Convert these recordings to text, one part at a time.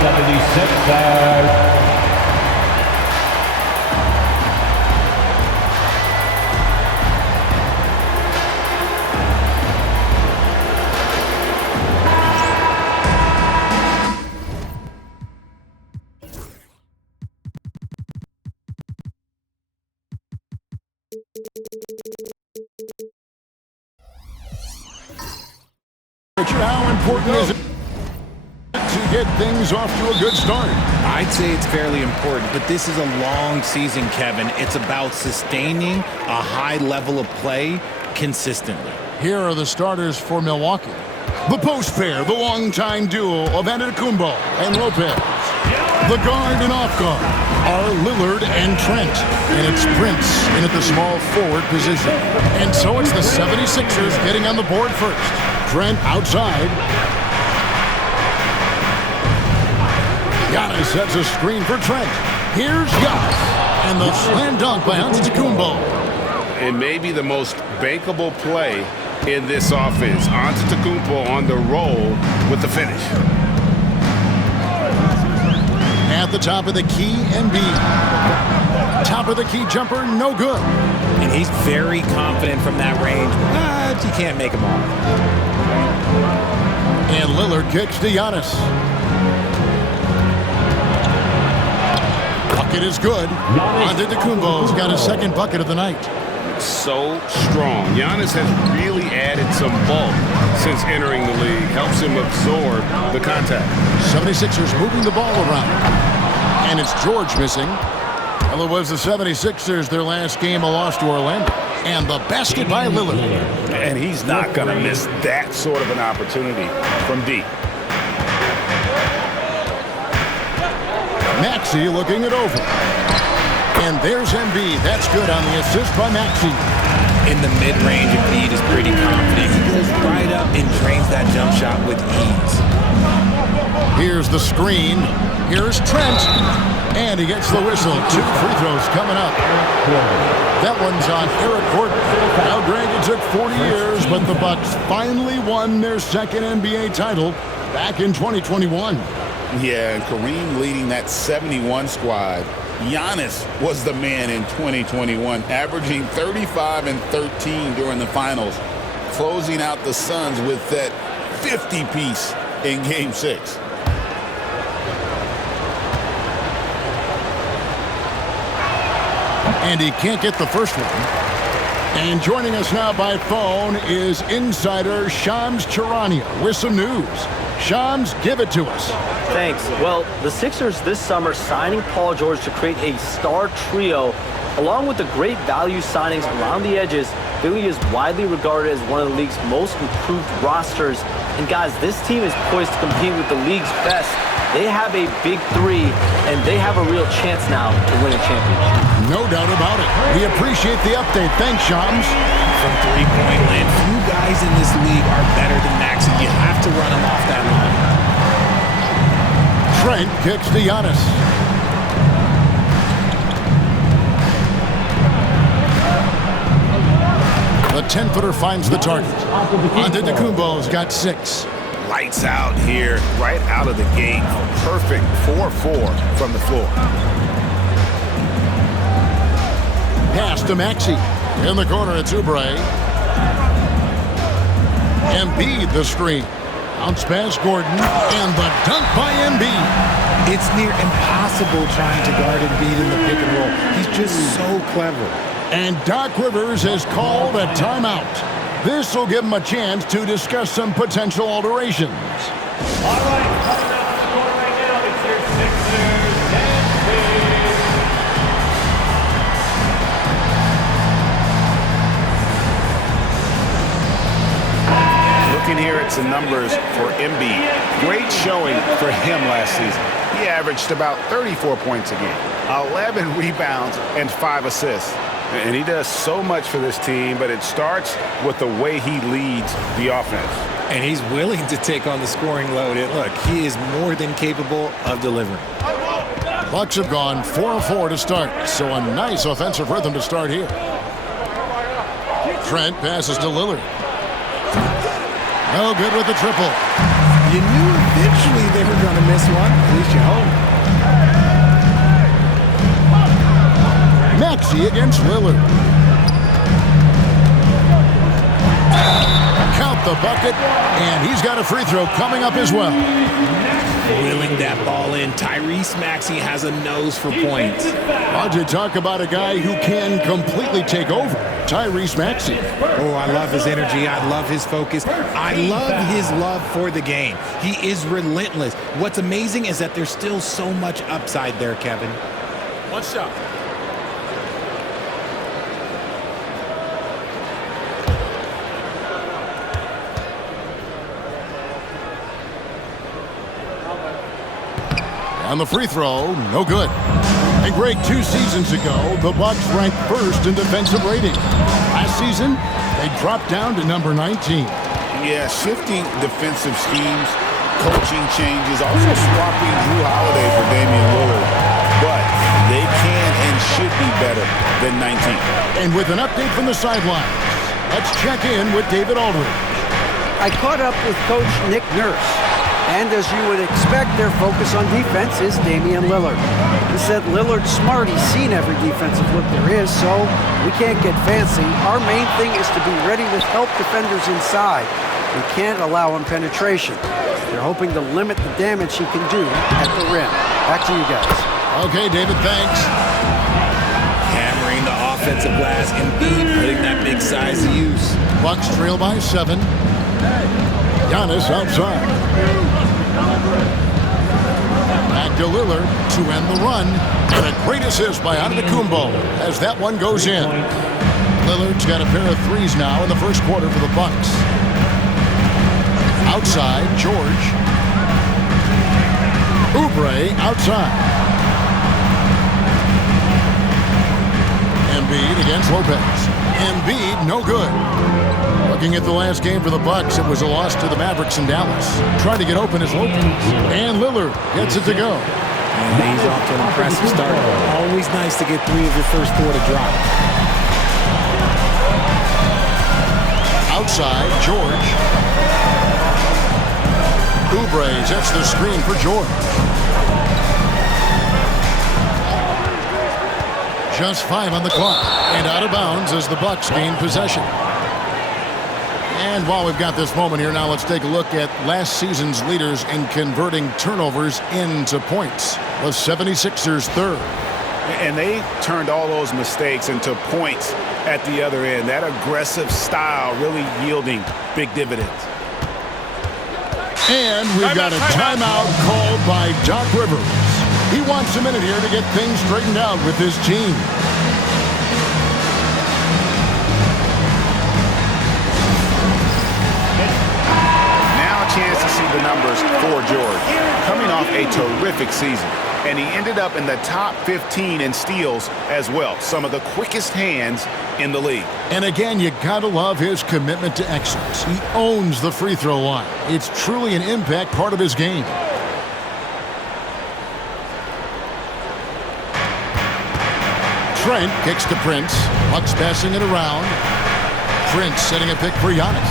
76ers. How important is it to get things off to a good start? I'd say it's fairly important, but this is a long season, Kevin. It's about sustaining a high level of play consistently. Here are the starters for Milwaukee. The post pair, the longtime duo of Antetokounmpo and Lopez. The guard and off guard are Lillard and Trent. And it's Prince in at the small forward position. And so it's the 76ers getting on the board first. Trent outside. Giannis sets a screen for Trent. Here's Giannis. And the slam dunk by Antetokounmpo. It may be the most bankable play in this offense. Antetokounmpo on the roll with the finish. At the top of the key, Embiid. Top of the key jumper, no good. And he's very confident from that range, but you can't make him all. And Lillard kicks to Giannis. Bucket is good. Antetokounmpo's got his second bucket of the night. So strong. Giannis has really added some bulk since entering the league. Helps him absorb the contact. 76ers moving the ball around. And it's George missing. Well, it was the 76ers, their last game, a loss to Orlando. And the basket by Lillard. And he's not going to miss that sort of an opportunity from deep. Maxey looking it over. And there's Embiid. That's good on the assist by Maxey. In the mid-range, Embiid is pretty confident. He goes right up and drains that jump shot with ease. Here's the screen. Here's Trent. And he gets the whistle. 2 free throws coming up. That one's on Eric Gordon. Now, Greg, it took 40 years, but the Bucks finally won their second NBA title back in 2021. Yeah, and Kareem leading that 71 squad. Giannis was the man in 2021, averaging 35 and 13 during the finals, closing out the Suns with that 50-piece in Game 6. And he can't get the first one. And joining us now by phone is insider Shams Charania with some news. Shams, give it to us. Thanks. Well, the Sixers this summer signing Paul George to create a star trio, along with the great value signings around the edges. Philly is widely regarded as one of the league's most improved rosters. And guys, this team is poised to compete with the league's best. They have a big three, and they have a real chance now to win a championship. No doubt about it. We appreciate the update. Thanks, Shams. From three-point land, few guys in this league are better than Maxey. You have to run him off that line. Trent kicks to Giannis. The 10-footer finds the target. Antetokounmpo's got 6. Lights out here, right out of the gate. Perfect 4-4 from the floor. Pass to Maxey. In the corner, it's Oubre. Embiid the screen. Bounce pass Gordon. And the dunk by Embiid. It's near impossible trying to guard Embiid in the pick and roll. He's just so clever. And Doc Rivers has called a timeout. This will give him a chance to discuss some potential alterations. All right, coming up the score right now, it's your Sixers and Looking here at some numbers for Embiid. Great showing for him last season. He averaged about 34 points a game, 11 rebounds, and 5 assists. And he does so much for this team, but it starts with the way he leads the offense. And he's willing to take on the scoring load. And look, he is more than capable of delivering. Bucks have gone 4-4 to start, so a nice offensive rhythm to start here. Trent passes to Lillard. No good with the triple. You knew eventually they were going to miss one. At least you hope. Maxey against Lillard. Count the bucket, and he's got a free throw coming up as well. Wheeling that ball in. Tyrese Maxey has a nose for points. How'd you talk about a guy who can completely take over? Tyrese Maxey. Oh, I love his energy. I love his focus. I love his love for the game. He is relentless. What's amazing is that there's still so much upside there, Kevin. One shot. On the free throw, no good. And Greg, 2 seasons ago, the Bucks ranked first in defensive rating. Last season, they dropped down to number 19. Yeah, shifting defensive schemes, coaching changes, also swapping Drew Holiday for Damian Lillard. But they can and should be better than 19. And with an update from the sidelines, let's check in with David Aldridge. I caught up with Coach Nick Nurse. And as you would expect, their focus on defense is Damian Lillard. He said Lillard's smart. He's seen every defensive look there is, so we can't get fancy. Our main thing is to be ready with help defenders inside. We can't allow him penetration. They're hoping to limit the damage he can do at the rim. Back to you guys. Okay, David, thanks. Hammering the offensive glass and putting that big size to use. Bucks trail by 7. Giannis outside. Back to Lillard to end the run. And a great assist by Antetokounmpo as that one goes in. Lillard's got a pair of threes now in the first quarter for the Bucks. Outside, George. Oubre outside. Embiid against Lopez. Embiid, no good. Looking at the last game for the Bucks, it was a loss to the Mavericks in Dallas. Trying to get open is Lopez. And Lillard gets it to go. And he's off to an impressive start. Always nice to get 3 of your first 4 to drop. Outside, George. Oubre sets the screen for George. Just 5 on the clock. And out of bounds as the Bucks gain possession. And while we've got this moment here, now let's take a look at last season's leaders in converting turnovers into points. The 76ers third. And they turned all those mistakes into points at the other end. That aggressive style really yielding big dividends. And we've got a timeout called by Doc Rivers. He wants a minute here to get things straightened out with his team. Chance to see the numbers for George. Coming off a terrific season. And he ended up in the top 15 in steals as well. Some of the quickest hands in the league. And again, you gotta love his commitment to excellence. He owns the free throw line. It's truly an impact part of his game. Trent kicks to Prince. Bucks passing it around. Prince setting a pick for Giannis.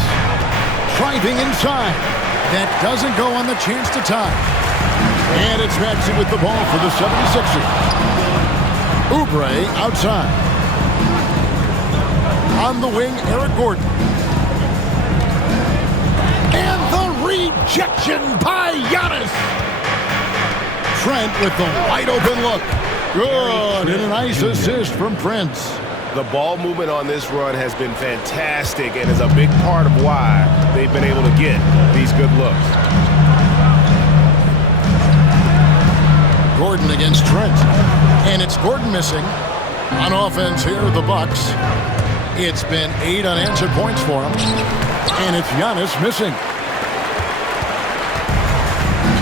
Driving inside. That doesn't go on the chance to tie. And it's Maxey with the ball for the 76ers. Oubre outside. On the wing, Eric Gordon. And the rejection by Giannis. Trent with the wide open look. Good, and a nice assist from Prince. The ball movement on this run has been fantastic and is a big part of why they've been able to get these good looks. Gordon against Trent. And it's Gordon missing. On offense here, the Bucks. It's been 8 unanswered points for him. And it's Giannis missing.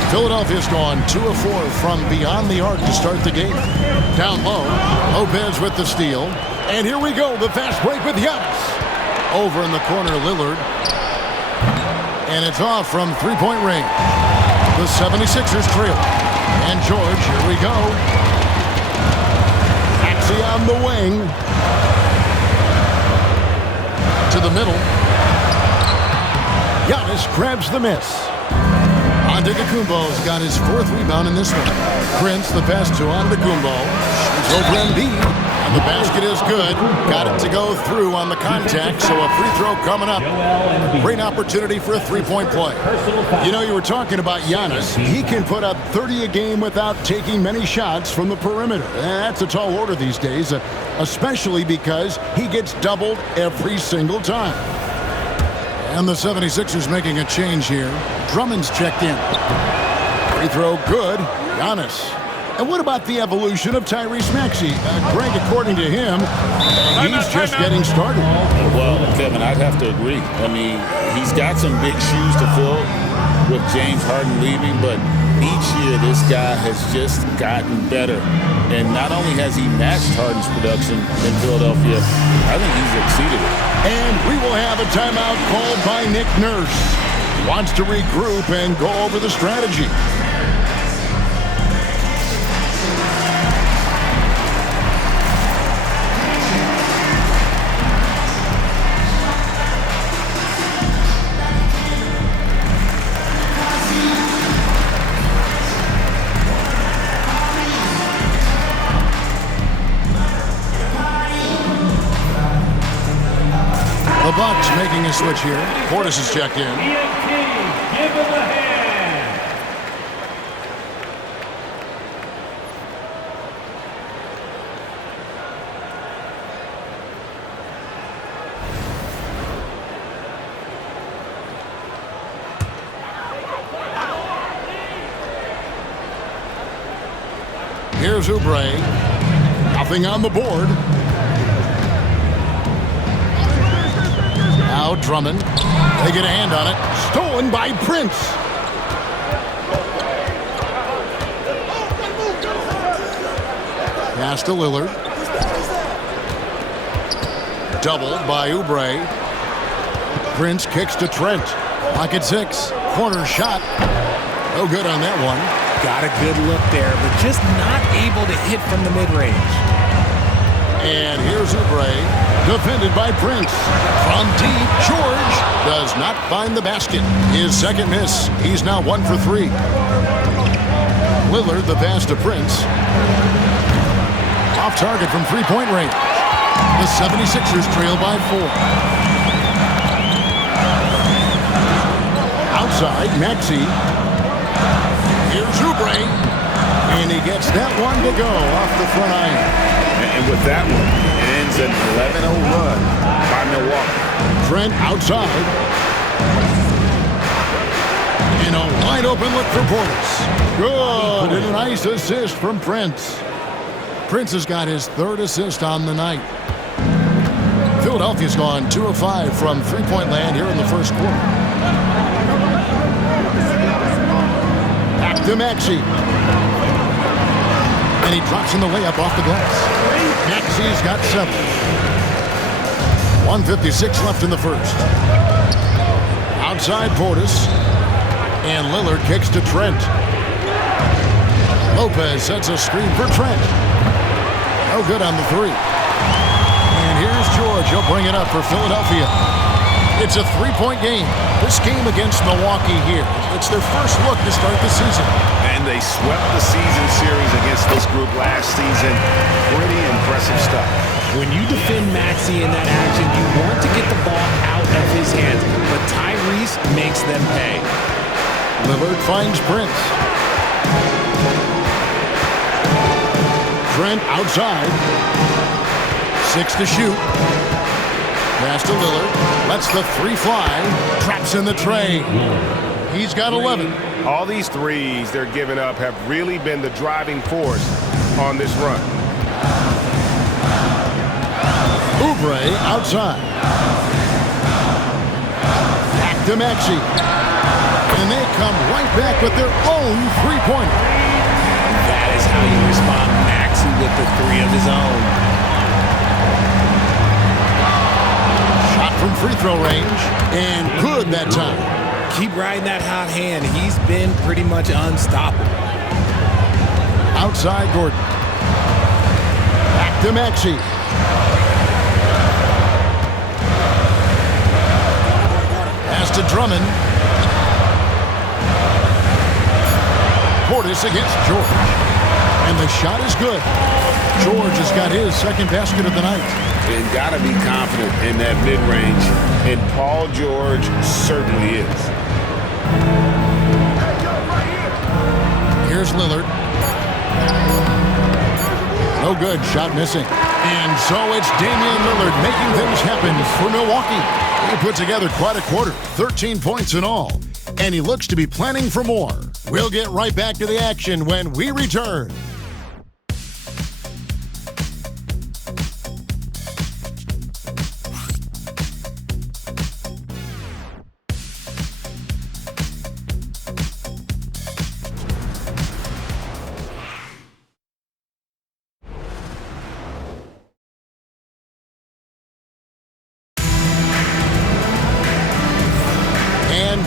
Philadelphia's gone 2 of 4 from beyond the arc to start the game. Down low, Lopez with the steal. And here we go, the fast break with Giannis. Over in the corner, Lillard. And it's off from three-point range. The 76ers trail. And George, here we go. Maxey on the wing. To the middle. Giannis grabs the miss. On Antetokounmpo's got his 4th rebound in this one. Prince, the pass to Antetokounmpo. Shoots over Embiid. And the basket is good. Got it to go through on the contact, so a free throw coming up. Great opportunity for a three-point play. You know, you were talking about Giannis. He can put up 30 a game without taking many shots from the perimeter. That's a tall order these days, especially because he gets doubled every single time. And the 76ers making a change here. Drummond's checked in. Free throw good. Giannis. And what about the evolution of Tyrese Maxey? Greg, according to him, he's just getting started. Well, Kevin, I'd have to agree. I mean, he's got some big shoes to fill with James Harden leaving, but each year this guy has just gotten better. And not only has he matched Harden's production in Philadelphia, I think he's exceeded it. And we will have a timeout called by Nick Nurse. Wants to regroup and go over the strategy. The Bucks making a switch here. Portis is checked in. ENT, give him a hand. Here's Oubre. Nothing on the board. Now Drummond. They get a hand on it. Stolen by Prince. Pass to Lillard. Doubled by Oubre. Prince kicks to Trent. Lock at 6. Corner shot. No good on that one. Got a good look there, but just not able to hit from the mid-range. And here's Oubre, defended by Prince. From deep, George does not find the basket. His second miss. He's now 1 for 3. Lillard, the pass to Prince. Off target from three-point range. The 76ers trail by 4. Outside, Maxey. Here's Oubre. And he gets that one to go off the front iron. And with that one, it ends an 11-0 run by Milwaukee. Trent outside. And a wide open look for Portis. Good. And a nice assist from Prince. Prince has got his 3rd assist on the night. Philadelphia's gone 2 of 5 from three-point land here in the first quarter. Back to Maxey. And he drops in the layup off the glass. Maxey's got 7. 1:56 left in the first. Outside Portis. And Lillard kicks to Trent. Lopez sets a screen for Trent. No good on the 3. And here's George. He'll bring it up for Philadelphia. It's a 3-point game. This game against Milwaukee here. It's their first look to start the season. And they swept the season series against this group last season. Pretty impressive stuff. When you defend Maxey in that action, you want to get the ball out of his hands, but Tyrese makes them pay. Lillard finds Prince. Trent outside. 6 to shoot. Pass to Lillard. Lets the 3 fly. Traps in the tray. He's got 11. All these threes they're giving up have really been the driving force on this run. Oubre outside. Back to Maxey. And they come right back with their own three-pointer. That is how you respond. Maxey with the 3 of his own. Shot from free throw range. And good that time. Keep riding that hot hand. He's been pretty much unstoppable. Outside Gordon. Back to Maxey. Pass to Drummond. Portis against George. And the shot is good. George has got his second basket of the night. And got to be confident in that mid-range. And Paul George certainly is. Here's Lillard. No good. Shot missing. And so it's Damian Lillard making things happen for Milwaukee. He put together quite a quarter, 13 points in all. And he looks to be planning for more. We'll get right back to the action when we return.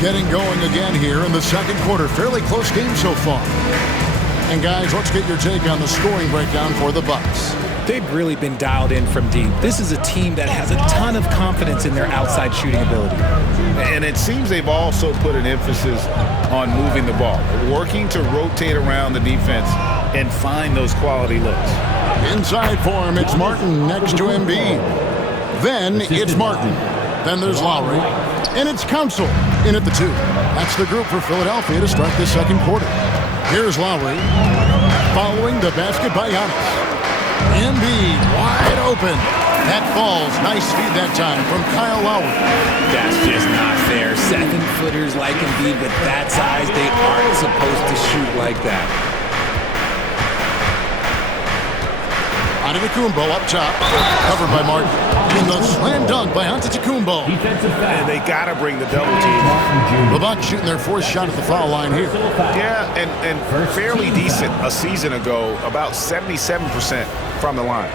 Getting going again here in the second quarter. Fairly close game so far. And guys, let's get your take on the scoring breakdown for the Bucks. They've really been dialed in from deep. This is a team that has a ton of confidence in their outside shooting ability. And it seems they've also put an emphasis on moving the ball, working to rotate around the defense and find those quality looks. Inside for him, it's Martin next to Embiid. Then it's Martin. Then there's Lowry. And it's Council in at the 2. That's the group for Philadelphia to start this second quarter. Here's Lowry. Following the basket by Giannis. Embiid wide open. That falls. Nice feed that time from Kyle Lowry. That's just not fair. 7-footers like Embiid with that size, they aren't supposed to shoot like that. Antetokounmpo up top, covered by Martin. And the slam dunk by Antetokounmpo. And they got to bring the double team. The Bucks shooting their fourth shot at the foul line here. Yeah, and fairly decent a season ago, about 77% from the line.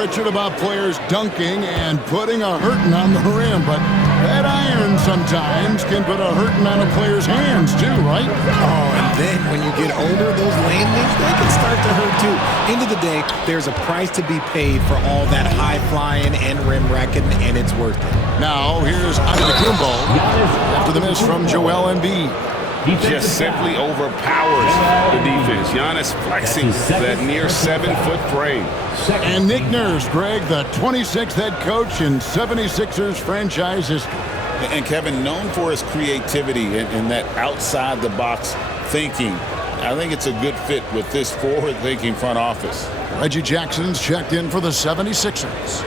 Richard, about players dunking and putting a hurting on the rim, but that iron sometimes can put a hurting on a player's hands too, right? Oh, and then when you get older, those landings, they can start to hurt too. End of the day, there's a price to be paid for all that high flying and rim wrecking, and it's worth it. Now here's Antetokounmpo after the miss from Joel Embiid. Just simply overpowers the defense. Giannis flexing that near 7-foot frame. And Nick Nurse, Greg, the 26th head coach in 76ers franchise history. And Kevin, known for his creativity and that outside-the-box thinking, I think it's a good fit with this forward-thinking front office. Reggie Jackson's checked in for the 76ers.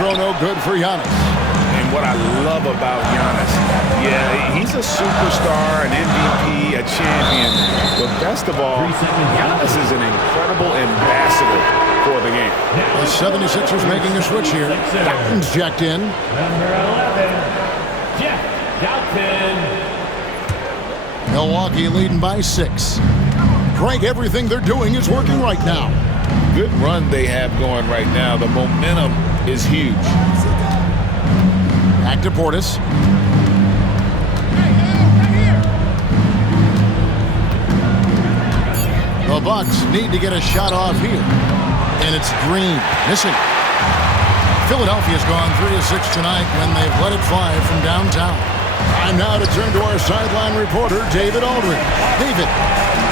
Throw no good for Giannis. And what I love about Giannis, yeah, he's a superstar, an MVP, a champion. But best of all, Giannis is an incredible ambassador for the game. The 76ers making a switch here. Dalton's jacked in. Number 11, Jeff Dalton. Milwaukee leading by 6. Greg, everything they're doing is working right now. Good run they have going right now. The momentum is huge. Back to Portis. The Bucks need to get a shot off here. And it's Green missing. Philadelphia's gone 3 of 6 tonight when they've let it fly from downtown. Time now to turn to our sideline reporter, David Aldridge. David.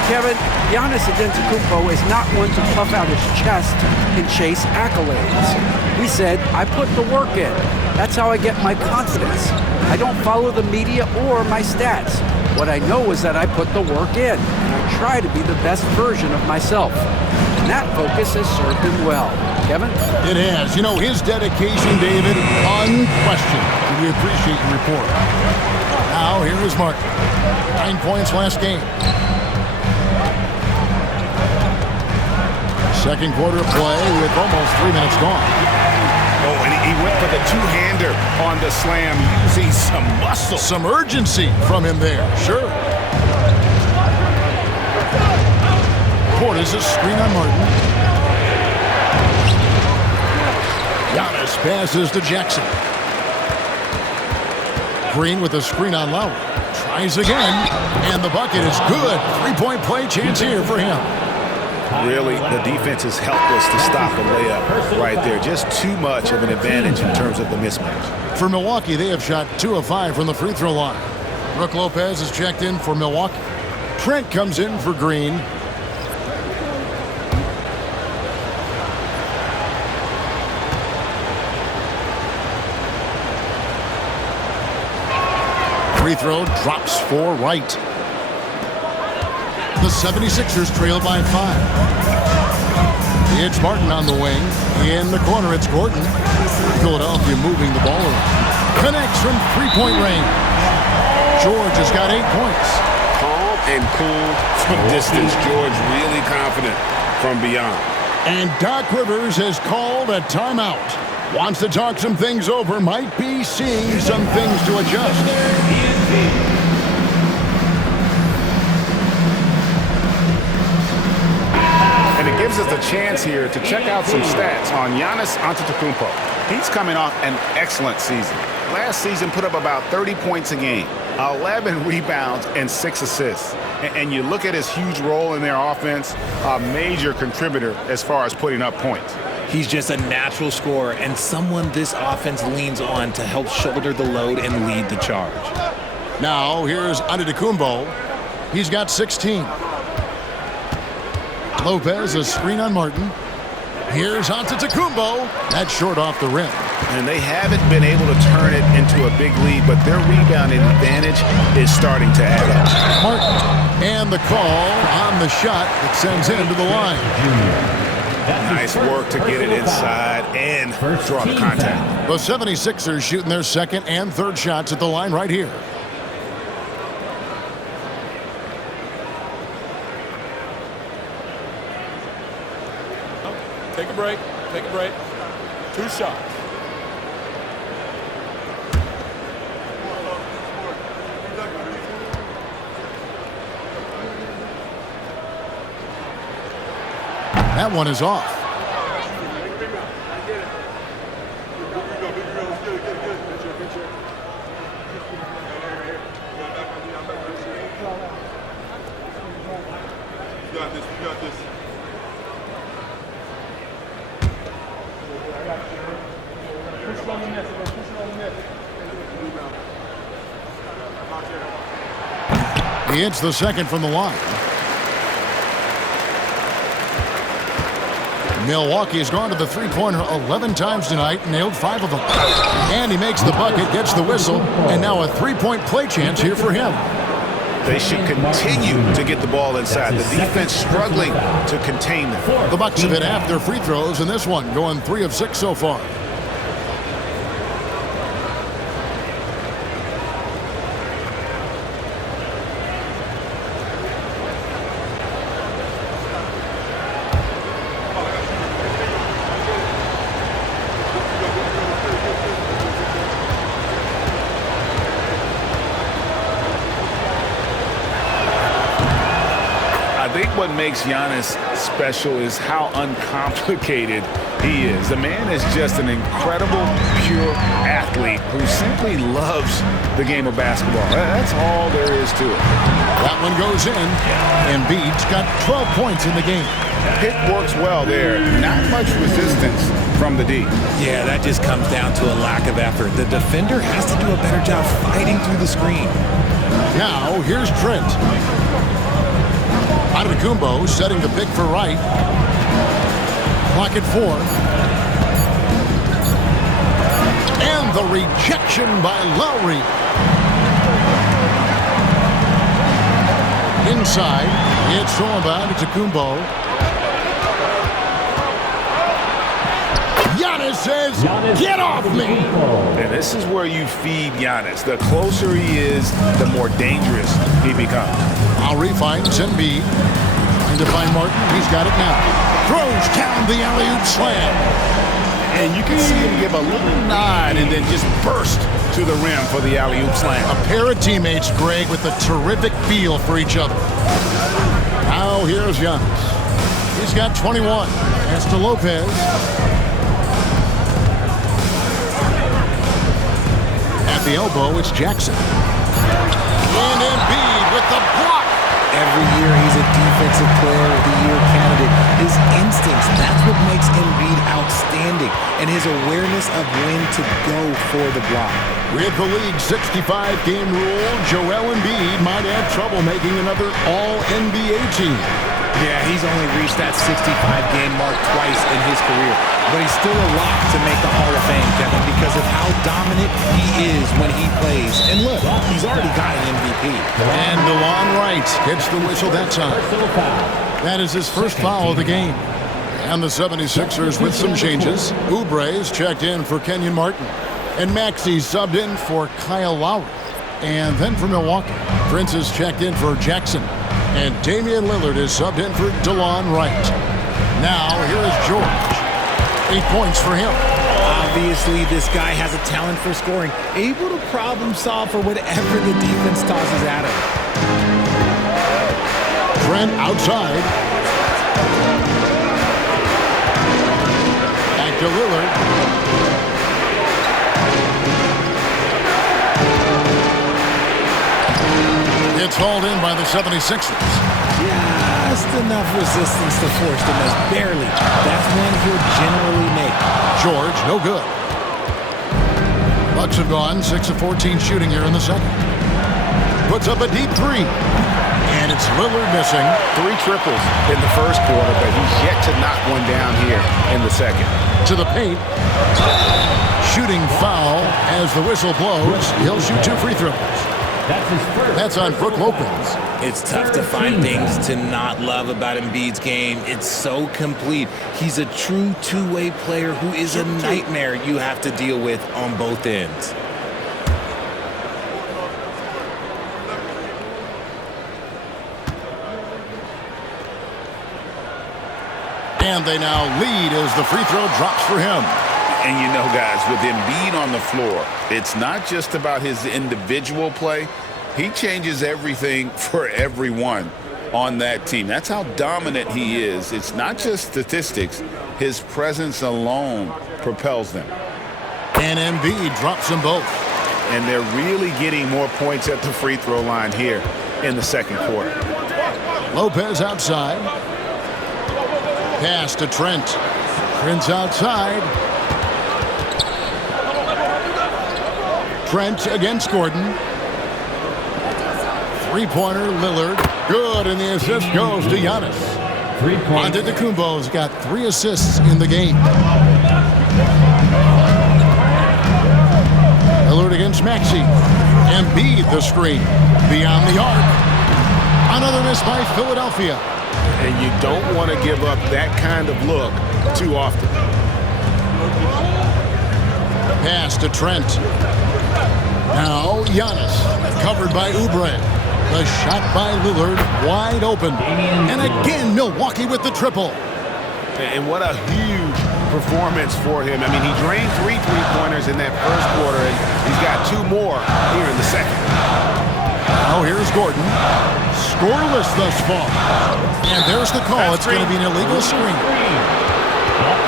Kevin, Giannis Antetokounmpo is not one to puff out his chest and chase accolades. He said, I put the work in. That's how I get my confidence. I don't follow the media or my stats. What I know is that I put the work in, and I try to be the best version of myself. and that focus has served him well. Kevin? It has. You know, his dedication, David, unquestioned. We appreciate your report. Now, here is Martin. 9 points last game. Second quarter play with almost 3 minutes gone. Oh, and he went for the two-hander on the slam, using some muscle. Some urgency from him there, sure. Portis a screen on Martin. Giannis passes to Jackson. Green with a screen on Lowry. Tries again, and the bucket is good. 3-point play chance here for him. Really, the defense is helpless to stop a layup right there. Just too much of an advantage in terms of the mismatch. For Milwaukee, they have shot 2 of 5 from the free throw line. Brook Lopez is checked in for Milwaukee. Trent comes in for Green. Free throw drops for Wright. The 76ers trail by 5. It's Martin on the wing. In the corner, it's Gordon. Philadelphia moving the ball around. Connects from three-point range. George has got 8 points. Calm and cool from distance. George really confident from beyond. And Doc Rivers has called a timeout. Wants to talk some things over. Might be seeing some things to adjust. And it gives us a chance here to check out some stats on Giannis Antetokounmpo. He's coming off an excellent season. Last season put up about 30 points a game, 11 rebounds, and 6 assists. And you look at his huge role in their offense, a major contributor as far as putting up points. He's just a natural scorer and someone this offense leans on to help shoulder the load and lead the charge. Now, here's Antetokounmpo. He's got 16. Lopez, a screen on Martin. Here's Antetokounmpo. That's short off the rim. And they haven't been able to turn it into a big lead, but their rebounding advantage is starting to add up. Martin, and the call on the shot that sends him to the line. Nice work to get it inside and draw the contact. The 76ers shooting their second and third shots at the line right here. Take a break. Take a break. 2 shots. That one is off. You got this. You got this. He hits the second from the line. Milwaukee has gone to the three-pointer 11 times tonight, nailed 5 of them. And he makes the bucket, gets the whistle, and now a 3-point play chance here for him. They should continue to get the ball inside. The defense struggling to contain them. The Bucks have hit half their free throws in this one, going 3 of 6 so far. I think what makes Giannis special is how uncomplicated he is. The man is just an incredible, pure athlete who simply loves the game of basketball. That's all there is to it. That one goes in. Embiid's got 12 points in the game. Pick works well there. Not much resistance from the D. Yeah, that just comes down to a lack of effort. The defender has to do a better job fighting through the screen. Now, here's Trent. Antetokounmpo setting the pick for Wright. Clock at 4. And the rejection by Lowry. Inside, it's thrown by Antetokounmpo. says, get off me. And this is where you feed Giannis. The closer he is, the more dangerous he becomes. Lowry finds Embiid. Trying to find Martin. He's got it now. Throws down the alley-oop slam. And you can see him give a little nod and then just burst to the rim for the alley-oop slam. A pair of teammates, Greg, with a terrific feel for each other. Now here's Giannis. He's got 21. Pass to Lopez. At the elbow, it's Jackson. And Embiid with the block. Every year he's a Defensive Player of the Year candidate. His instincts, that's what makes Embiid outstanding. And his awareness of when to go for the block. With the league's 65-game rule, Joel Embiid might have trouble making another All-NBA team. Yeah, he's only reached that 65-game mark twice in his career. But he's still a lock to make the Hall of Fame, Kevin, because of how dominant he is when he plays. And look, he's already got an MVP. And DeLon Wright gets the whistle that time. That is his first foul of the game. And the 76ers with some changes. Oubre's checked in for Kenyon Martin. And Maxey subbed in for Kyle Lowry. And then for Milwaukee, Prince is checked in for Jackson. And Damian Lillard is subbed in for DeLon Wright. Now, here is George. 8 points for him. Obviously, this guy has a talent for scoring, able to problem solve for whatever the defense tosses at him. Trent outside. Back to Lillard. It's hauled in by the 76ers. Just enough resistance to force the miss. Barely. That's one he'll generally make. George, no good. Bucks have gone 6 of 14 shooting here in the second. Puts up a deep three. And it's Lillard missing. 3 triples in the first quarter, but he's yet to knock one down here in the second. To the paint. Shooting foul as the whistle blows. He'll shoot 2 free throws. That's on Brook Lopez. It's tough to find things to not love about Embiid's game. It's so complete. He's a true two-way player who is a nightmare you have to deal with on both ends. And they now lead as the free throw drops for him. And you know, guys, with Embiid on the floor, it's not just about his individual play. He changes everything for everyone on that team. That's how dominant he is. It's not just statistics. His presence alone propels them. And Embiid drops them both. And they're really getting more points at the free throw line here in the second quarter. Lopez outside. Pass to Trent. Trent's outside. Trent against Gordon. Three-pointer, Lillard. Good, and the assist goes to Giannis. Antetokounmpo's got 3 assists in the game. Lillard against Maxey. Embiid the screen. Beyond the arc. Another miss by Philadelphia. And you don't want to give up that kind of look too often. Pass to Trent. Now Giannis, covered by Oubre. The shot by Lillard, wide open. And again, Milwaukee with the triple. And what a huge performance for him. I mean, he drained 3 three-pointers in that first quarter, and he's got 2 more here in the second. Now here's Gordon. Scoreless thus far. And there's the call. It's going to be an illegal screen.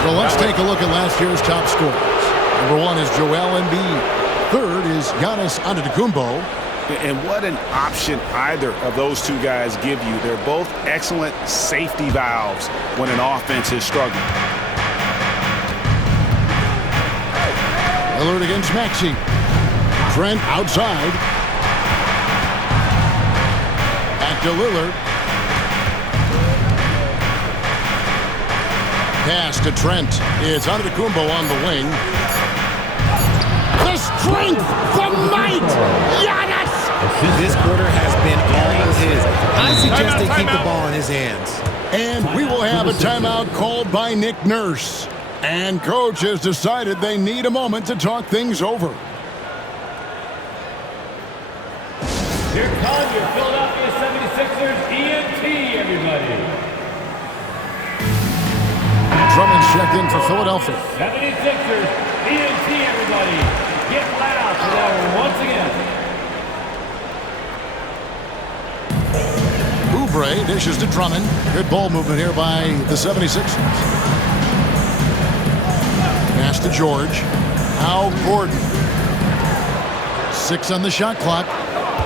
So let's take a look at last year's top scorers. Number 1 is Joel Embiid. 3rd is Giannis Antetokounmpo. And what an option either of those 2 guys give you. They're both excellent safety valves when an offense is struggling. Lillard against Maxey. Trent outside. Back to Lillard. Pass to Trent. It's Antetokounmpo on the wing. The strength, the might, Giannis! This quarter has been all his. I suggest they keep the ball in his hands. And we will have a timeout called by Nick Nurse. And coach has decided they need a moment to talk things over. Here come your Philadelphia 76ers ENT, everybody. Drummond's checked in for Philadelphia. 76ers ENT, everybody. Get loud for that one once again. Oubre dishes to Drummond. Good ball movement here by the 76ers. Pass to George. Al Gordon. 6 on the shot clock.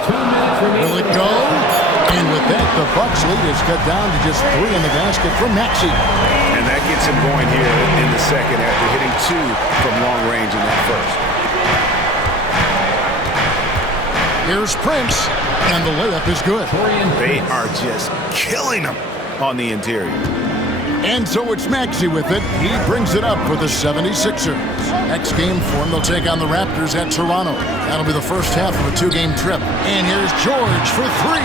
2 minutes remaining. Will it go? And with that, the Bucks lead is cut down to just 3 in the basket for Maxey. And that gets him going here in the second after hitting 2 from long range in that first. Here's Prince, and the layup is good. They are just killing him on the interior. And so it's Maxey with it. He brings it up for the 76ers. Next game for him, they'll take on the Raptors at Toronto. That'll be the first half of a 2-game trip. And here's George for 3.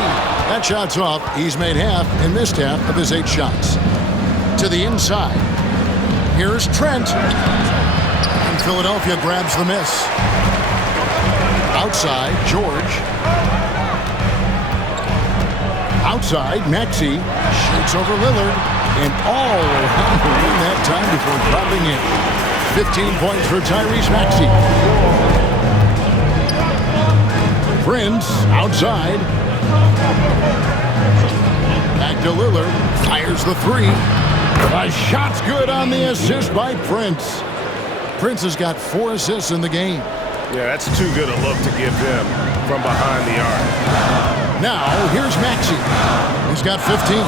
That shot's off. He's made half and missed half of his 8 shots. To the inside. Here's Trent. And Philadelphia grabs the miss. Outside, George. Outside, Maxey shoots over Lillard. And all around the rim that time before dropping in. 15 points for Tyrese Maxey. Prince outside. Back to Lillard. Fires the 3. A shot's good on the assist by Prince. Prince has got 4 assists in the game. Yeah, that's too good a look to give them from behind the arc. Now, here's Maxey. He's got 15.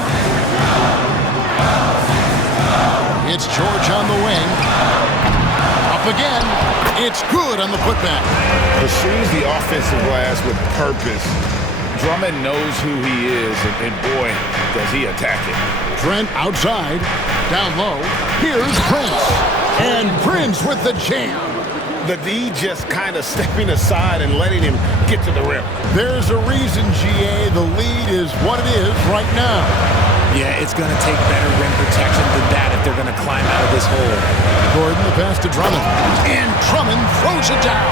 It's George on the wing. Up again. It's good on the putback. Pursues the offensive glass with purpose. Drummond knows who he is, and boy, does he attack it. Trent outside. Down low. Here's Prince. And Prince with the jam. The D just kind of stepping aside and letting him get to the rim. There's a reason, GA, the lead is what it is right now. Yeah, it's going to take better rim protection than that if they're going to climb out of this hole. Gordon, the pass to Drummond. And Drummond throws it down.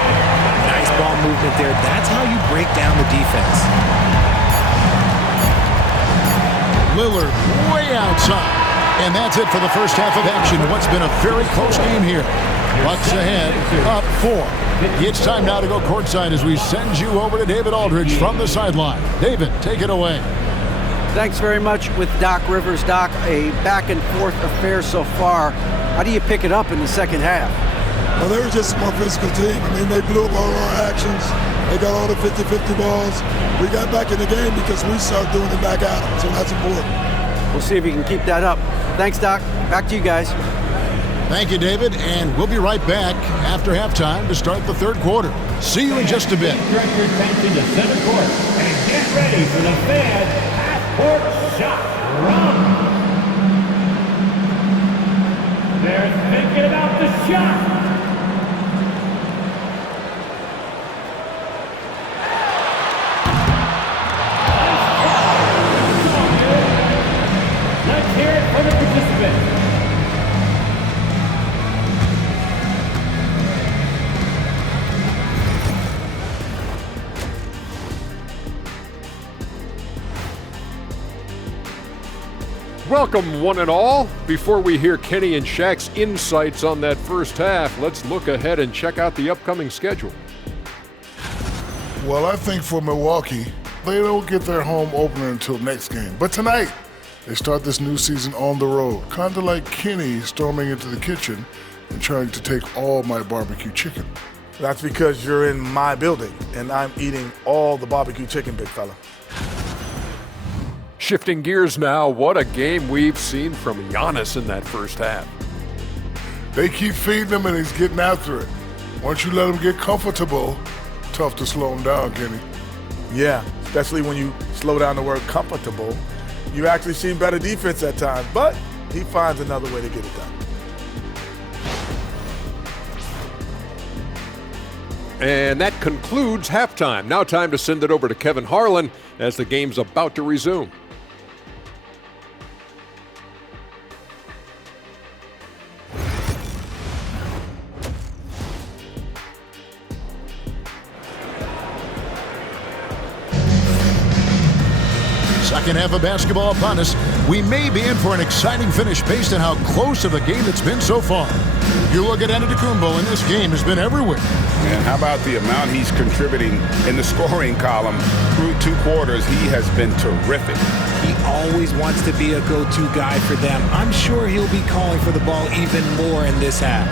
Nice ball movement there. That's how you break down the defense. Lillard way outside. And that's it for the first half of action. What's been a very close game here. Bucks ahead, up 4. It's time now to go courtside as we send you over to David Aldridge from the sideline. David, take it away. Thanks very much with Doc Rivers. Doc, a back-and-forth affair so far. How do you pick it up in the second half? Well, they were just a more physical team. I mean, they blew up all our actions. They got all the 50-50 balls. We got back in the game because we started doing it back at them, so that's important. We'll see if we can keep that up. Thanks, Doc. Back to you guys. Thank you, David, and we'll be right back after halftime to start the third quarter. See you in just a bit. Direct your attention to center court and get ready for the Fed half-court shot. Run. They're thinking about the shot. Let's hear it from the participants. Welcome, one and all. Before we hear Kenny and Shaq's insights on that first half, let's look ahead and check out the upcoming schedule. Well, I think for Milwaukee, they don't get their home opener until next game. But tonight, they start this new season on the road, kind of like Kenny storming into the kitchen and trying to take all my barbecue chicken. That's because you're in my building, and I'm eating all the barbecue chicken, big fella. Shifting gears now, what a game we've seen from Giannis in that first half. They keep feeding him, and he's getting after it. Once you let him get comfortable, tough to slow him down, Kenny. Yeah, especially when you slow down the word comfortable. You actually seen better defense at times, but he finds another way to get it done. And that concludes halftime. Now time to send it over to Kevin Harlan as the game's about to resume. Second half of basketball upon us. We may be in for an exciting finish based on how close of a game it's been so far. You look at Antetokounmpo, and this game has been everywhere. And how about the amount he's contributing in the scoring column through 2 quarters? He has been terrific. He always wants to be a go-to guy for them. I'm sure he'll be calling for the ball even more in this half.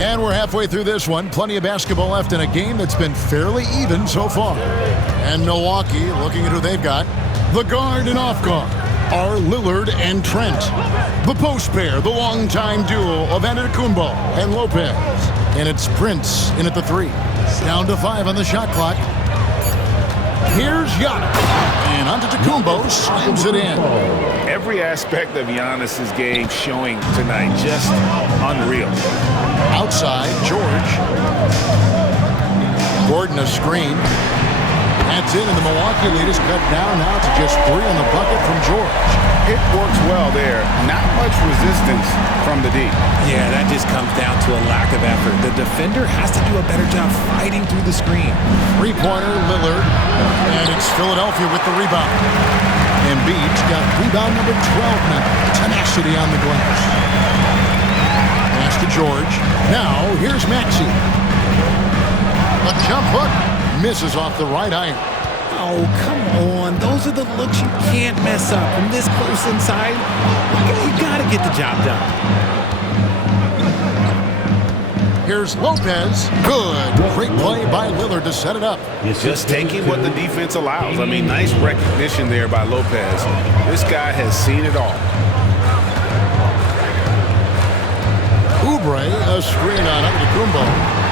And we're halfway through this one. Plenty of basketball left in a game that's been fairly even so far. And Milwaukee, looking at who they've got, the guard and off guard are Lillard and Trent. The post pair, the longtime duo of Antetokounmpo and Lopez. And it's Prince in at the 3. Down to 5 on the shot clock. Here's Giannis. And Antetokounmpo slams it in. Every aspect of Giannis's game showing tonight, just unreal. Outside, George. Gordon a screen. That's in, and the Milwaukee lead is cut down now to just 3 on the bucket from George. It works well there. Not much resistance from the D. Yeah, that just comes down to a lack of effort. The defender has to do a better job fighting through the screen. 3-pointer, Lillard, and it's Philadelphia with the rebound. Embiid's got rebound number 12 now. Tenacity on the glass. Pass to George. Now, here's Maxey. A jump hook. Misses off the right iron. Oh, come on. Those are the looks you can't mess up. From this close inside, you got to get the job done. Here's Lopez. Good. Great play by Lillard to set it up. Just taking what the defense allows. I mean, nice recognition there by Lopez. This guy has seen it all. Oubre, a screen on Antetokounmpo.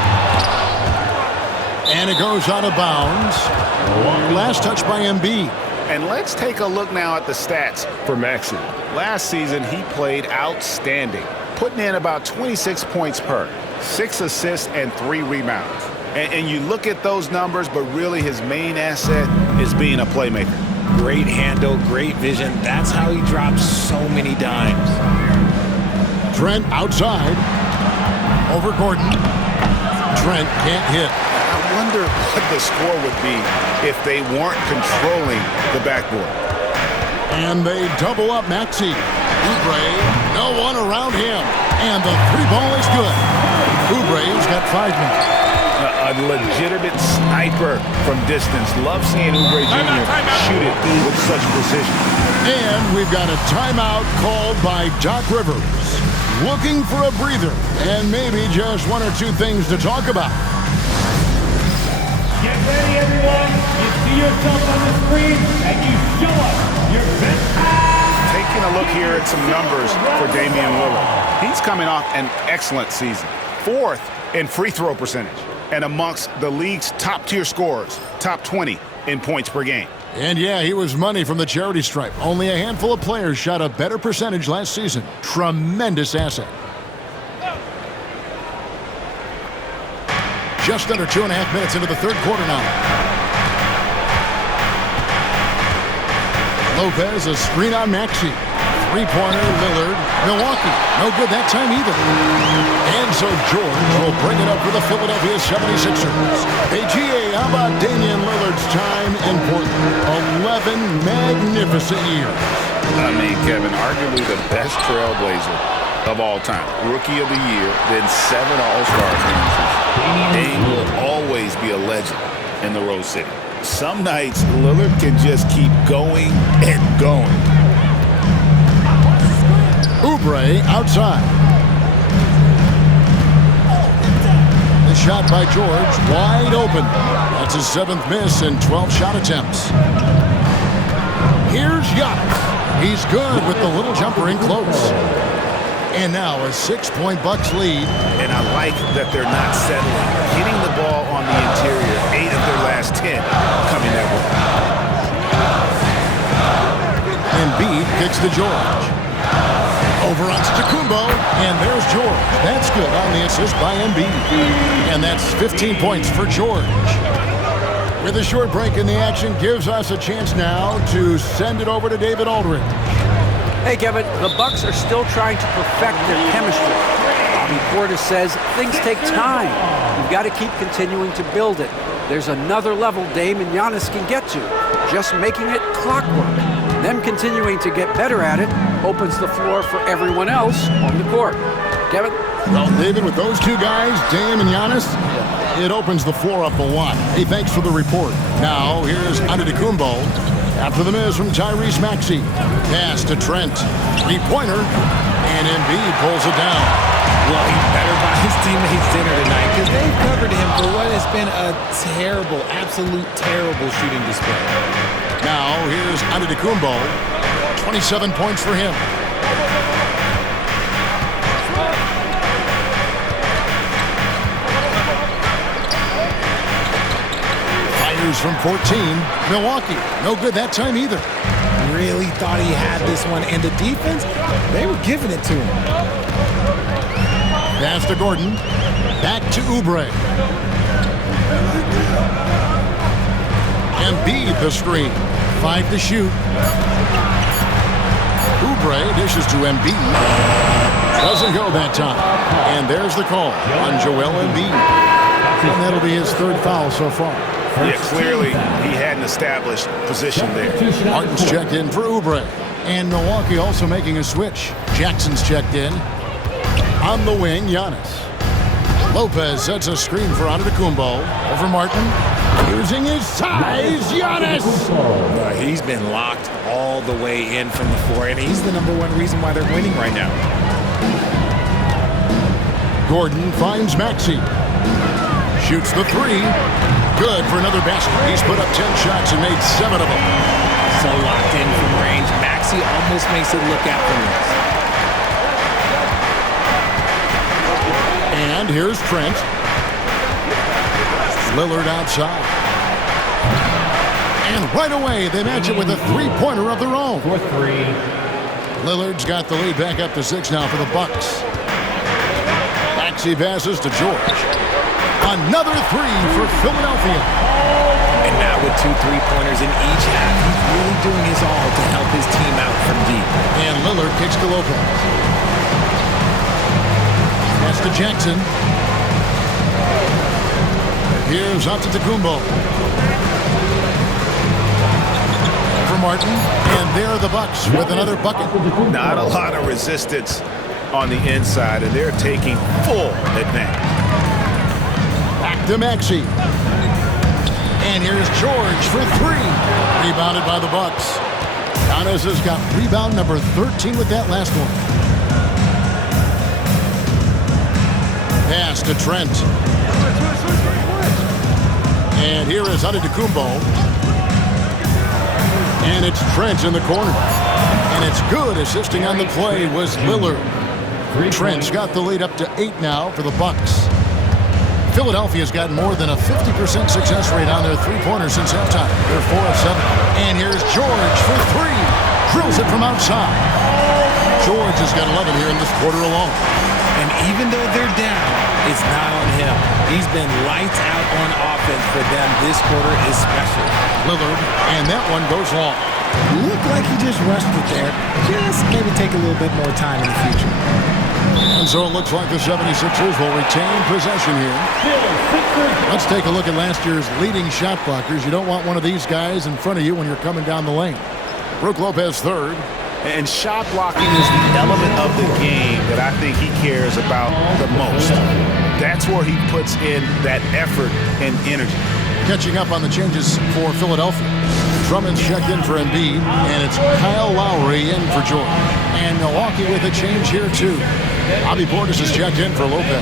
And it goes out of bounds. Last touch by Embiid. And let's take a look now at the stats for Maxey. Last season, he played outstanding, putting in about 26 points per, 6 assists and 3 rebounds. And you look at those numbers, but really his main asset is being a playmaker. Great handle, great vision. That's how he drops so many dimes. Trent outside. Over Gordon. Trent can't hit. I wonder what the score would be if they weren't controlling the backboard. And they double up Maxey. Oubre, no one around him. And the 3-ball is good. Oubre's got 5 minutes. A legitimate sniper from distance. Love seeing Oubre Jr. shoot it with such precision. And we've got a timeout called by Doc Rivers. Looking for a breather and maybe just 1 or 2 things to talk about. Get ready, everyone. You see yourself on the screen, and you show us your best. Taking a look here at some numbers for Damian Lillard. He's coming off an excellent season. 4th in free throw percentage and amongst the league's top-tier scorers, top 20 in points per game. And yeah, he was money from the charity stripe. Only a handful of players shot a better percentage last season. Tremendous asset. Just under 2.5 minutes into the 3rd quarter now. Lopez, a screen on Maxey. 3-pointer, Lillard. Milwaukee, no good that time either. And so George will bring it up for the Philadelphia 76ers. Hey, GA, how about Damian Lillard's time in Portland? 11 magnificent years. I mean, Kevin, arguably the best trailblazer of all time. Rookie of the year, then 7 All-Star appearances. Dame will always be a legend in the Rose City. Some nights, Lillard can just keep going and going. Oubre outside. The shot by George, wide open. That's his 7th miss in 12 shot attempts. Here's Giannis. He's good with the little jumper in close. And now a 6-point Bucks lead. And I like that they're not settling. Hitting the ball on the interior, 8 of their last 10 coming that way. Embiid kicks to George. Over on Antetokounmpo, and there's George. That's good on the assist by Embiid. And that's 15 points for George. With a short break in the action, gives us a chance now to send it over to David Aldridge. Hey, Kevin, the Bucks are still trying to perfect their chemistry. Bobby Portis says things take time. You've got to keep continuing to build it. There's another level Dame and Giannis can get to. Just making it clockwork. Them continuing to get better at it opens the floor for everyone else on the court. Kevin? Well, David, with those two guys, Dame and Giannis, it opens the floor up a lot. Hey, thanks for the report. Now, here's Antetokounmpo. After the miss from Tyrese Maxey. Pass to Trent. Three-pointer. And Embiid pulls it down. Well, he better buy his teammates dinner tonight because they've covered him for what has been a terrible, absolute terrible shooting display. Now, here's Antetokounmpo. 27 points for him. Fires from 14. Milwaukee, no good that time either. Really thought he had this one, and the defense, they were giving it to him. Pass to Gordon. Back to Oubre. Embiid the screen. 5 to shoot. Oubre dishes to Embiid. Doesn't go that time. And there's the call on Joel Embiid. And that'll be his third foul so far. Yeah, clearly he had an established position there. Martin's checked in for Oubre. And Milwaukee also making a switch. Jackson's checked in. On the wing, Giannis. Lopez sets a screen for Antetokounmpo. Over Martin. Using his size, Giannis! He's been locked all the way in from the floor, and he's the #1 reason why they're winning right now. Gordon finds Maxey. Shoots the three. Good for another basket. He's put up 10 shots and made 7 of them. So locked in from range. Maxey almost makes it look effortless. And here's Trent. Lillard outside. And right away, they match it with a three-pointer of their own. For 3. Lillard's got the lead back up to 6 now for the Bucks. Maxey passes to George. Another 3 for Philadelphia. And now with 2 3-pointers in each half, he's really doing his all to help his team out from deep. And Lillard kicks to Lopez. Pass to Jackson. Here's Antetokounmpo. For Martin. And there are the Bucks with another bucket. Not a lot of resistance on the inside, and they're taking full advantage. Back to Maxey. And here's George for 3. Rebounded by the Bucks. Giannis has got rebound number 13 with that last one. Pass to Trent. And here is Antetokounmpo. And it's Trent in the corner. And it's good. Assisting on the play was Lillard. Trent's got the lead up to 8 now for the Bucks. Philadelphia's got more than a 50% success rate on their three-pointers since halftime. They're 4 of 7. And here's George for 3. Drills it from outside. George has got 11 here in this quarter alone. And even though they're down, it's not on him. He's been lights out on offense for them this quarter especially. Lillard, and that one goes long. Looked like he just rushed it there. Just maybe take a little bit more time in the future. And so it looks like the 76ers will retain possession here. Let's take a look at last year's leading shot blockers. You don't want one of these guys in front of you when you're coming down the lane. Brook Lopez third. And shot blocking is the element of the game that I think he cares about the most. That's where he puts in that effort and energy. Catching up on the changes for Philadelphia. Drummond's checked in for Embiid, and it's Kyle Lowry in for George. And Milwaukee with a change here, too. Bobby Portis is checked in for Lopez.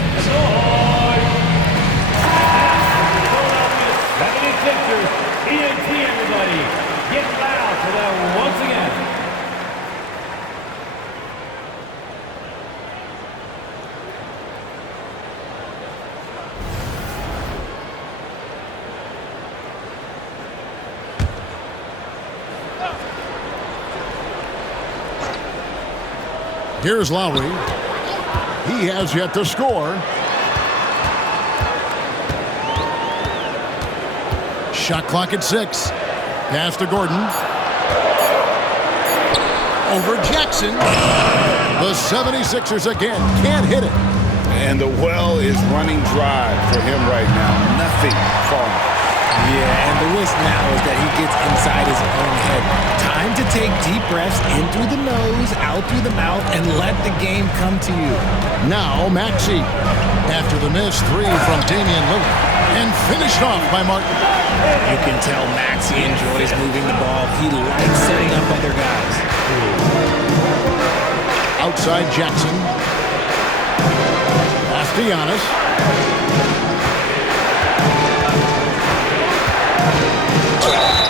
76ers, TNT, everybody. Get loud for that once again. Here's Lowry. He has yet to score. Shot clock at 6. Pass to Gordon. Over Jackson. The 76ers again can't hit it. And the well is running dry for him right now. Nothing falling. Yeah, and the risk now is that he gets inside his own head. Time to take deep breaths in through the nose, out through the mouth, and let the game come to you. Now Maxey after the missed three from Damian Lillard and finished off by Martin. You can tell Maxey enjoys moving the ball. He likes setting up other guys. Outside Jackson. Pass to Giannis.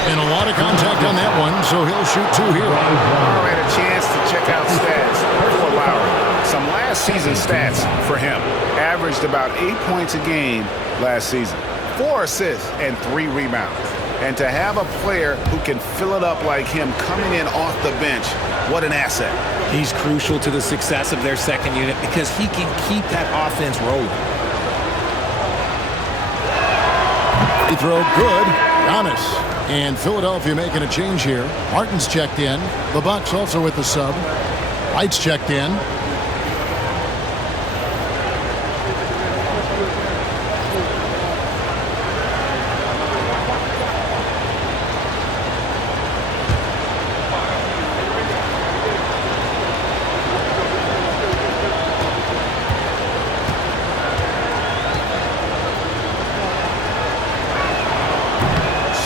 And a lot of contact on that one, so he'll shoot two here. Lowry had a chance to check out stats for Lowry. Some last season stats for him. Averaged about 8 points a game last season. 4 assists and 3 rebounds. And to have a player who can fill it up like him coming in off the bench, what an asset. He's crucial to the success of their second unit because he can keep that offense rolling. He throw good. Giannis. And Philadelphia making a change here. Martin's checked in. The Bucks also with the sub. White's checked in.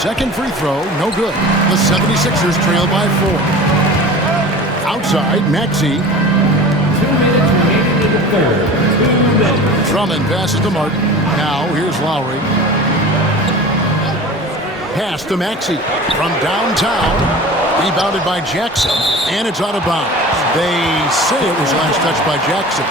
Second free throw, no good. The 76ers trail by 4. Outside, Maxey. 2 minutes remaining in the third. 2 minutes. Drummond passes to Martin. Now, here's Lowry. Pass to Maxey from downtown. Rebounded by Jackson, and it's out of bounds. They say it was last touched by Jackson.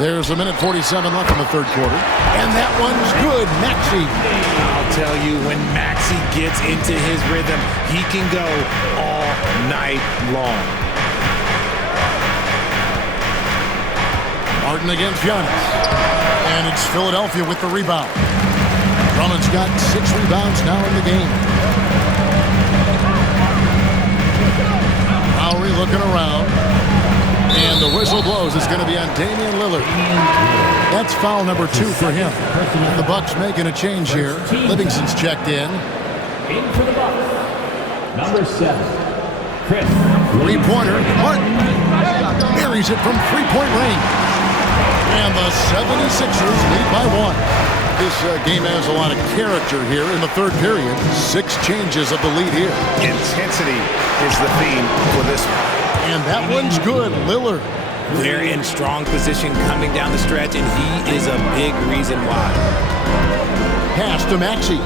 There's a minute 47 left in the third quarter. And that one's good. Maxey. I'll tell you, when Maxey gets into his rhythm, he can go all night long. Martin against Giannis. And it's Philadelphia with the rebound. Drummond's got 6 rebounds now in the game. Lowry looking around. And the whistle blows. It's going to be on Damian Lillard. That's foul number 2 for him. The Bucks making a change here. Livingston's checked in. In for the Bucks. Number 7, Chris. Three-pointer. Martin buries it from three-point range. And the 76ers lead by 1. This game has a lot of character here in the third period. 6 changes of the lead here. Intensity is the theme for this one. And that one's good. Lillard. They're in strong position coming down the stretch, and he is a big reason why. Pass to Maxey.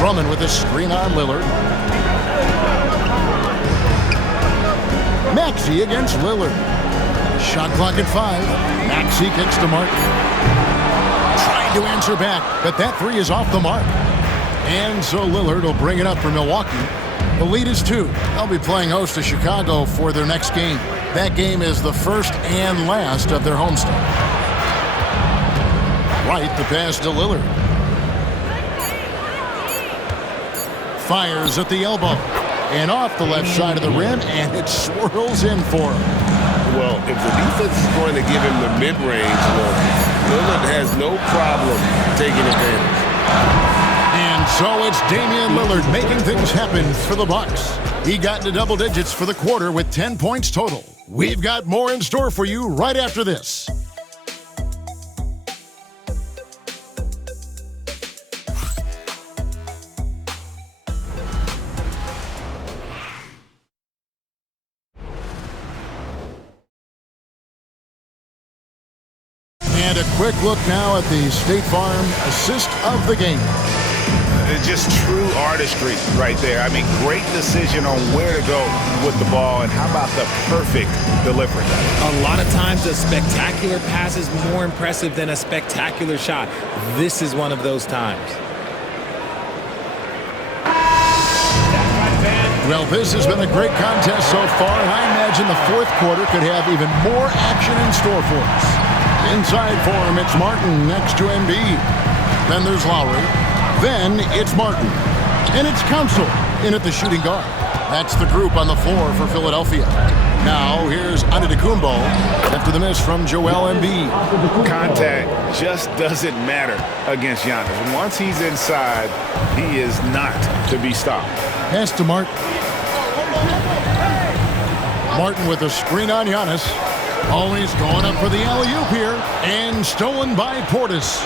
Drummond with a screen on Lillard. Maxey against Lillard. Shot clock at 5. Maxey kicks to Martin. Trying to answer back, but that 3 is off the mark. And so Lillard will bring it up for Milwaukee. The lead is 2. They'll be playing host to Chicago for their next game. That game is the first and last of their homestand. Right, the pass to Lillard. Fires at the elbow. And off the left side of the rim, and it swirls in for him. Well, if the defense is going to give him the mid-range look, Lillard has no problem taking advantage. And so it's Damian Lillard making things happen for the Bucks. He got into double digits for the quarter with 10 points total. We've got more in store for you right after this. And a quick look now at the State Farm assist of the game. Just true artistry right there. I mean, great decision on where to go with the ball, and how about the perfect delivery? A lot of times a spectacular pass is more impressive than a spectacular shot. This is one of those times. Well, this has been a great contest so far, and I imagine the fourth quarter could have even more action in store for us. Inside for him, it's Martin next to Embiid. Then there's Lowry. Then it's Martin. And it's Council in at the shooting guard. That's the group on the floor for Philadelphia. Now here's Antetokounmpo after the miss from Joel Embiid. Contact just doesn't matter against Giannis. Once he's inside, he is not to be stopped. Pass to Martin. Martin with a screen on Giannis. Always going up for the alley-oop here. And stolen by Portis.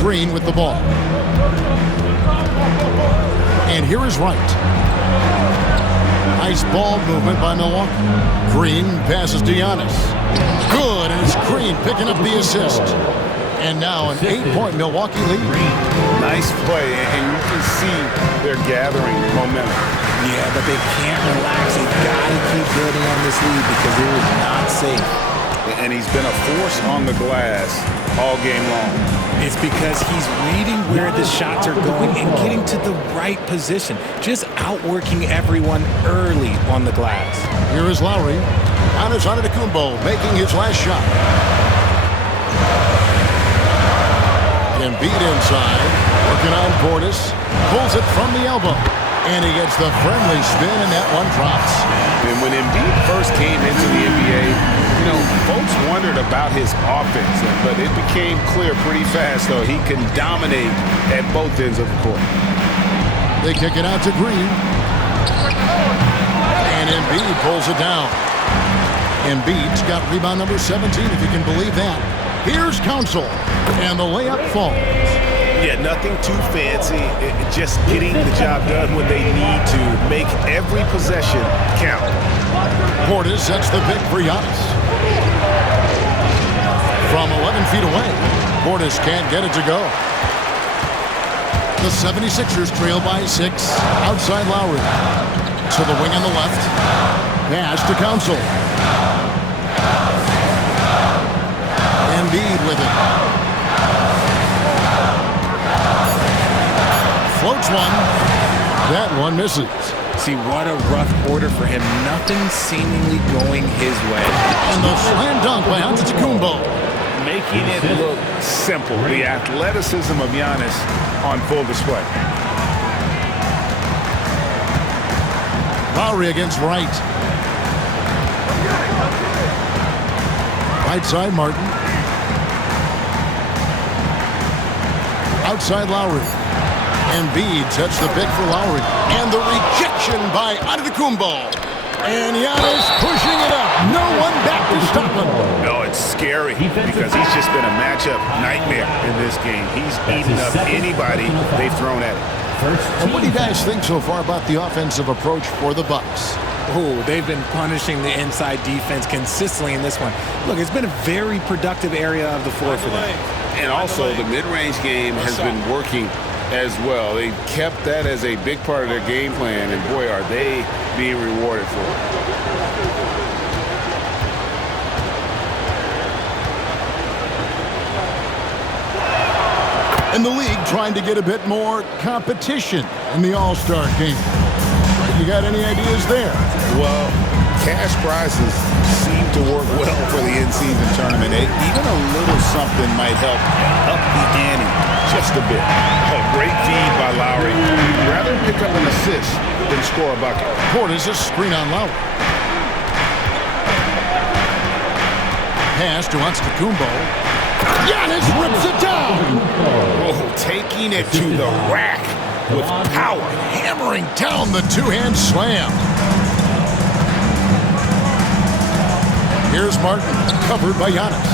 Green with the ball. And here is Wright. Nice ball movement by Milwaukee. Green passes to Giannis. Good, and it's Green picking up the assist. And now an 8-point Milwaukee lead. Nice play, and you can see they're gathering momentum. Yeah, but they can't relax. They've got to keep building on this lead because it is not safe. And he's been a force on the glass all game long. It's because he's reading where the shots are going and getting to the right position. Just outworking everyone early on the glass. Here is Lowry. Giannis Antetokounmpo making his last shot. Embiid inside. Working on Portis. Pulls it from the elbow. And he gets the friendly spin, and that one drops. And when Embiid first came into the NBA, you know, folks wondered about his offense, but it became clear pretty fast, though, he can dominate at both ends of the court. They kick it out to Green. And Embiid pulls it down. Embiid's got rebound number 17, if you can believe that. Here's Council, and the layup falls. Yeah, nothing too fancy, just getting the job done when they need to. Make every possession count. Portis sets the pick for Giannis. From 11 feet away, Portis can't get it to go. The 76ers trail by 6. Outside Lowry. To the wing on the left. Pass to Council. Embiid with it. Floats one. That one misses. See, what a rough quarter for him. Nothing seemingly going his way. And the slam dunk by Antetokounmpo. Making it look simple. The athleticism of Giannis on full display. Lowry against Wright. Right side, Martin. Outside Lowry. Embiid sets the pick for Lowry. And the rejection by Antetokounmpo. And Giannis pushing it up. No one back to stop him. No, it's scary because he's just been a matchup nightmare in this game. He's eaten up anybody they've thrown at him. And what do you guys think so far about the offensive approach for the Bucks? Oh, they've been punishing the inside defense consistently in this one. Look, it's been a very productive area of the floor for them. And also, the mid-range game has been working as well. They kept that as a big part of their game plan, and boy, are they being rewarded for it. And the league trying to get a bit more competition in the All-Star game. You got any ideas there? Well, cash prizes seem to work well for the in-season tournament. Even a little something might help up the ante just a bit. A great feed by Lowry. He'd rather pick up an assist than score a bucket. Portis a screen on Lowry. Pass to Antetokounmpo. Giannis rips it down. Oh, taking it to the rack with power. Hammering down the two-hand slam. Here's Martin, covered by Giannis.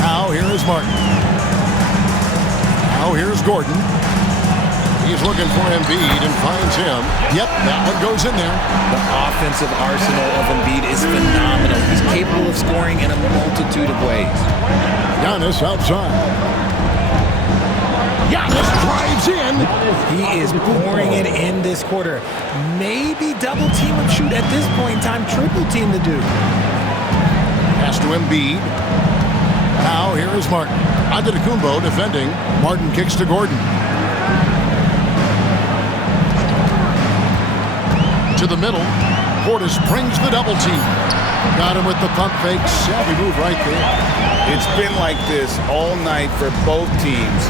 Now here is Martin. Now here's Gordon. He's looking for Embiid and finds him. Yep, that one goes in there. The offensive arsenal of Embiid is phenomenal. He's capable of scoring in a multitude of ways. Giannis outside. Giannis drives in. He is pouring it in this quarter. Maybe double team or shoot at this point in time. Triple team the dude. Pass to Embiid. Now here is Martin. Antetokounmpo defending. Martin kicks to Gordon. To the middle. Portis brings the double team. Got him with the pump fake. Savvy move right there. It's been like this all night for both teams.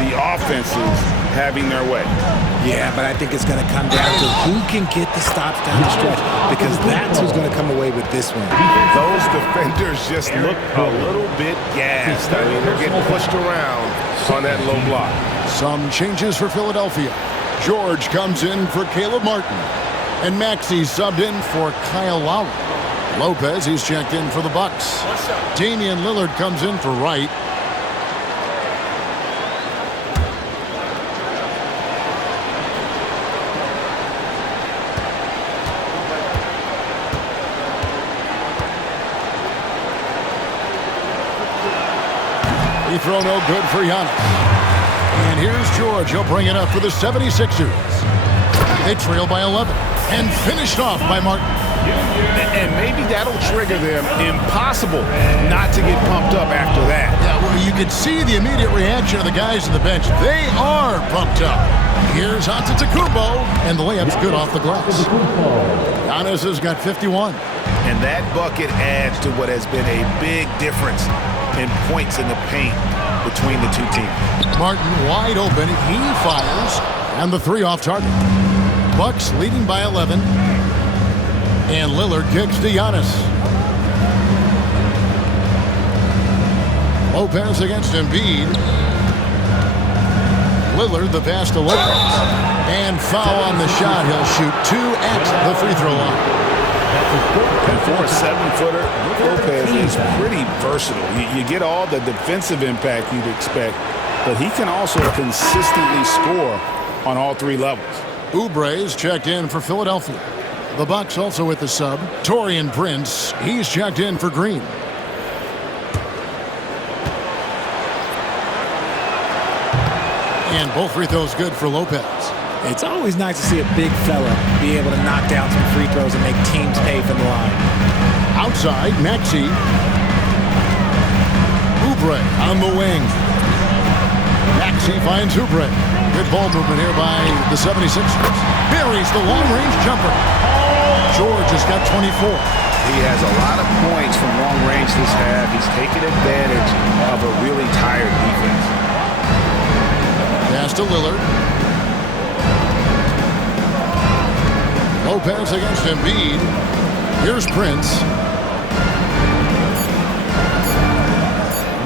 The offenses having their way. Yeah, but I think it's going to come down to who can get the stops down the stretch, because that's who's going to come away with this one. Those defenders just look a little bit gassed. I mean, they're getting pushed around on that low block. Some changes for Philadelphia. George comes in for Caleb Martin. And Maxey subbed in for Kyle Lowry. Lopez, he's checked in for the Bucks. Damian Lillard comes in for Wright. Free throw no good for Giannis. And here's George. He'll bring it up for the 76ers. They trail by 11 and finished off by Martin. And maybe that'll trigger them. Impossible not to get pumped up after that. Yeah, well, you could see the immediate reaction of the guys on the bench. They are pumped up. Here's Antetokounmpo, and the layup's good off the glass. Giannis has got 51. And that bucket adds to what has been a big difference in points in the paint between the two teams. Martin wide open. He fires, and the three off target. Bucks leading by 11. And Lillard kicks to Giannis. Lopez against Embiid. Lillard the pass to Lopez. And foul on the shot. He'll shoot 2 at the free throw line. And for a 7-footer, Lopez is pretty versatile. You get all the defensive impact you'd expect, but he can also consistently score on all three levels. Oubre's checked in for Philadelphia. The Bucks also with the sub. Taurean Prince, he's checked in for Green. And both free throws good for Lopez. It's always nice to see a big fella be able to knock down some free throws and make teams pay for the line. Outside, Maxey. Oubre on the wing. Maxey finds Oubre. Good ball movement here by the 76ers. Buries the long-range jumper. George has got 24. He has a lot of points from long range this half. He's taken advantage of a really tired defense. Pass to Lillard. Lopez against Embiid. Here's Prince.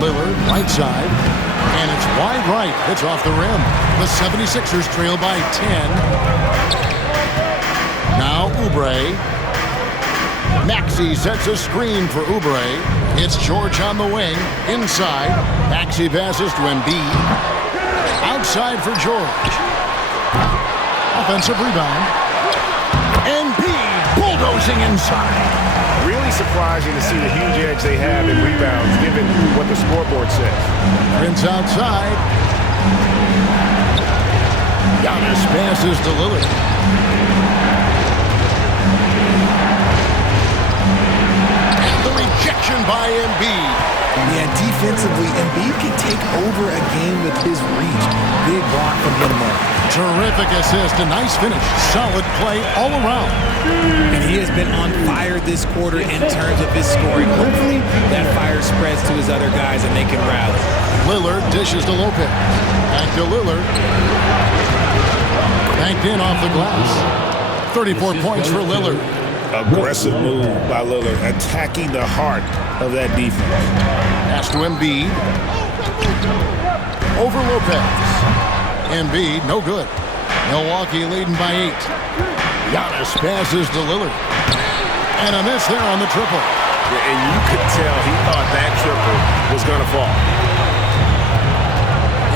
Lillard, right side. And it's wide right. It's off the rim. The 76ers trail by 10. Now Oubre. Maxey sets a screen for Oubre. It's George on the wing. Inside. Maxey passes to Embiid. Outside for George. Offensive rebound. Embiid bulldozing inside. Really surprising to see the huge edge they have in rebounds, given what the scoreboard says. Prince outside. Giannis passes to Lillard. And the rejection by Embiid. Yeah, defensively, Embiid can take over a game with his reach. Big block from him. Terrific assist, a nice finish. Solid play all around. And he has been on fire this quarter in terms of his scoring. Hopefully, that fire spreads to his other guys and they can rally. Lillard dishes to Lopez. Back to Lillard. Banked in off the glass. 34 points for Lillard. Aggressive move by Lillard, attacking the heart of that defense. Pass to Embiid. Over Lopez. Embiid, no good. Milwaukee leading by 8. Giannis passes to Lillard. And a miss there on the triple. And you could tell he thought that triple was going to fall.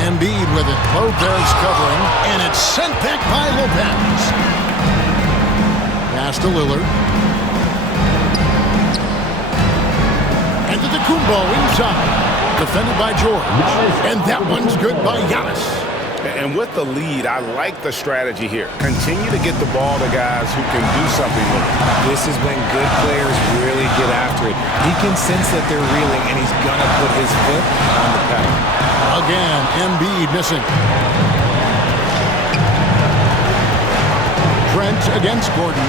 Embiid with it. Lopez covering. And it's sent back by Lopez. Pass to Lillard. Antetokounmpo inside. Defended by George. And that one's good by Giannis. And with the lead, I like the strategy here. Continue to get the ball to guys who can do something with it. This is when good players really get after it. He can sense that they're reeling, and he's going to put his foot on the pedal. Again, Embiid missing. Trent against Gordon.